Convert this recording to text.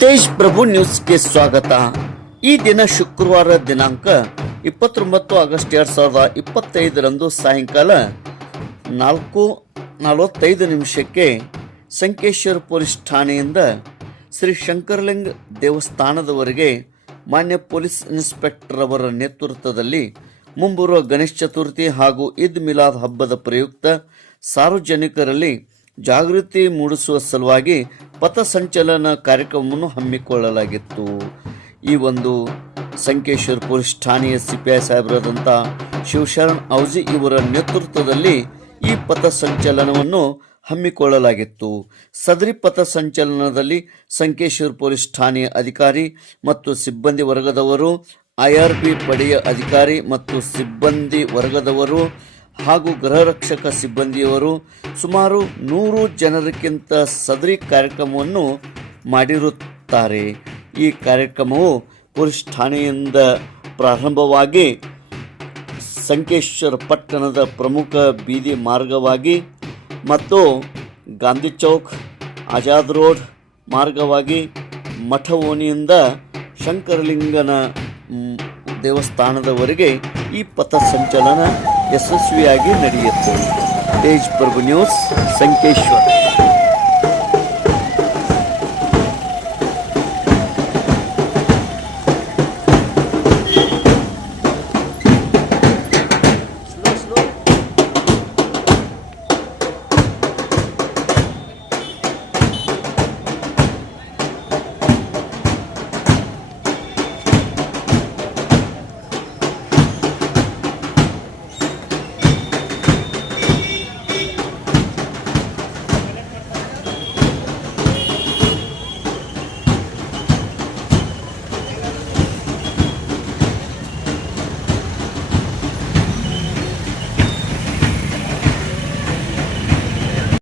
ತೇಜ್ ಪ್ರಭು ನ್ಯೂಸ್ಗೆ ಸ್ವಾಗತ. ಈ ದಿನ ಶುಕ್ರವಾರ ದಿನಾಂಕ ಇಪ್ಪತ್ತೊಂಬತ್ತು ಆಗಸ್ಟ್ ಎರಡು ಸಾವಿರದ ಇಪ್ಪತ್ತೈದರಂದು ಸಾಯಂಕಾಲ ನಾಲ್ಕು ನಲವತ್ತೈದು ನಿಮಿಷಕ್ಕೆ ಸಂಕೇಶ್ವರ ಪೊಲೀಸ್ ಠಾಣೆಯಿಂದ ಶ್ರೀ ಶಂಕರಲಿಂಗ ದೇವಸ್ಥಾನದವರೆಗೆ ಮಾನ್ಯ ಪೊಲೀಸ್ ಇನ್ಸ್ಪೆಕ್ಟರ್ ಅವರ ನೇತೃತ್ವದಲ್ಲಿ ಮುಂಬರುವ ಗಣೇಶ ಚತುರ್ಥಿ ಹಾಗೂ ಈದ್ ಮಿಲಾದ್ ಹಬ್ಬದ ಪ್ರಯುಕ್ತ ಸಾರ್ವಜನಿಕರಲ್ಲಿ ಜಾಗೃತಿ ಮೂಡಿಸುವ ಸಲುವಾಗಿ ಪಥಸಂಚಲನ ಕಾರ್ಯಕ್ರಮವನ್ನು ಹಮ್ಮಿಕೊಳ್ಳಲಾಗಿತ್ತು. ಈ ಒಂದು ಸಂಕೇಶ್ವರ ಪೊಲೀಸ್ ಠಾಣೆಯ ಸಿಪಿಐ ಸಾಹೇಬರಾದಂಥ ಶಿವಶರಣ್ ಔಜಿ ಇವರ ನೇತೃತ್ವದಲ್ಲಿ ಈ ಪಥಸಂಚಲನವನ್ನು ಹಮ್ಮಿಕೊಳ್ಳಲಾಗಿತ್ತು. ಸದರಿ ಪಥಸಂಚಲನದಲ್ಲಿ ಸಂಕೇಶ್ವರ ಪೊಲೀಸ್ ಠಾಣೆಯ ಅಧಿಕಾರಿ ಮತ್ತು ಸಿಬ್ಬಂದಿ ವರ್ಗದವರು ಐಆರ್ಬಿ ಪಡೆಯ ಅಧಿಕಾರಿ ಮತ್ತು ಸಿಬ್ಬಂದಿ ವರ್ಗದವರು ಹಾಗೂ ಗೃಹ ರಕ್ಷಕ ಸಿಬ್ಬಂದಿಯವರು ಸುಮಾರು ನೂರು ಜನರಿಗಿಂತ ಸದರಿ ಕಾರ್ಯಕ್ರಮವನ್ನು ಮಾಡಿರುತ್ತಾರೆ. ಈ ಕಾರ್ಯಕ್ರಮವು ಪೊಲೀಸ್ ಠಾಣೆಯಿಂದ ಪ್ರಾರಂಭವಾಗಿ ಸಂಕೇಶ್ವರ ಪಟ್ಟಣದ ಪ್ರಮುಖ ಬೀದಿ ಮಾರ್ಗವಾಗಿ ಮತ್ತು ಗಾಂಧಿ ಚೌಕ್, ಆಜಾದ್ ರೋಡ್ ಮಾರ್ಗವಾಗಿ ಮಠವೋನಿಯಿಂದ ಶಂಕರಲಿಂಗನ ದೇವಸ್ಥಾನದವರೆಗೆ ಈ ಪಥಸಂಚಲನ ಯಶಸ್ವಿಯಾಗಿ ನಡೆಯುತ್ತೆ. ತೇಜ್ ಪ್ರಭು ನ್ಯೂಸ್ ಸಂಕೇಶ್ವರ.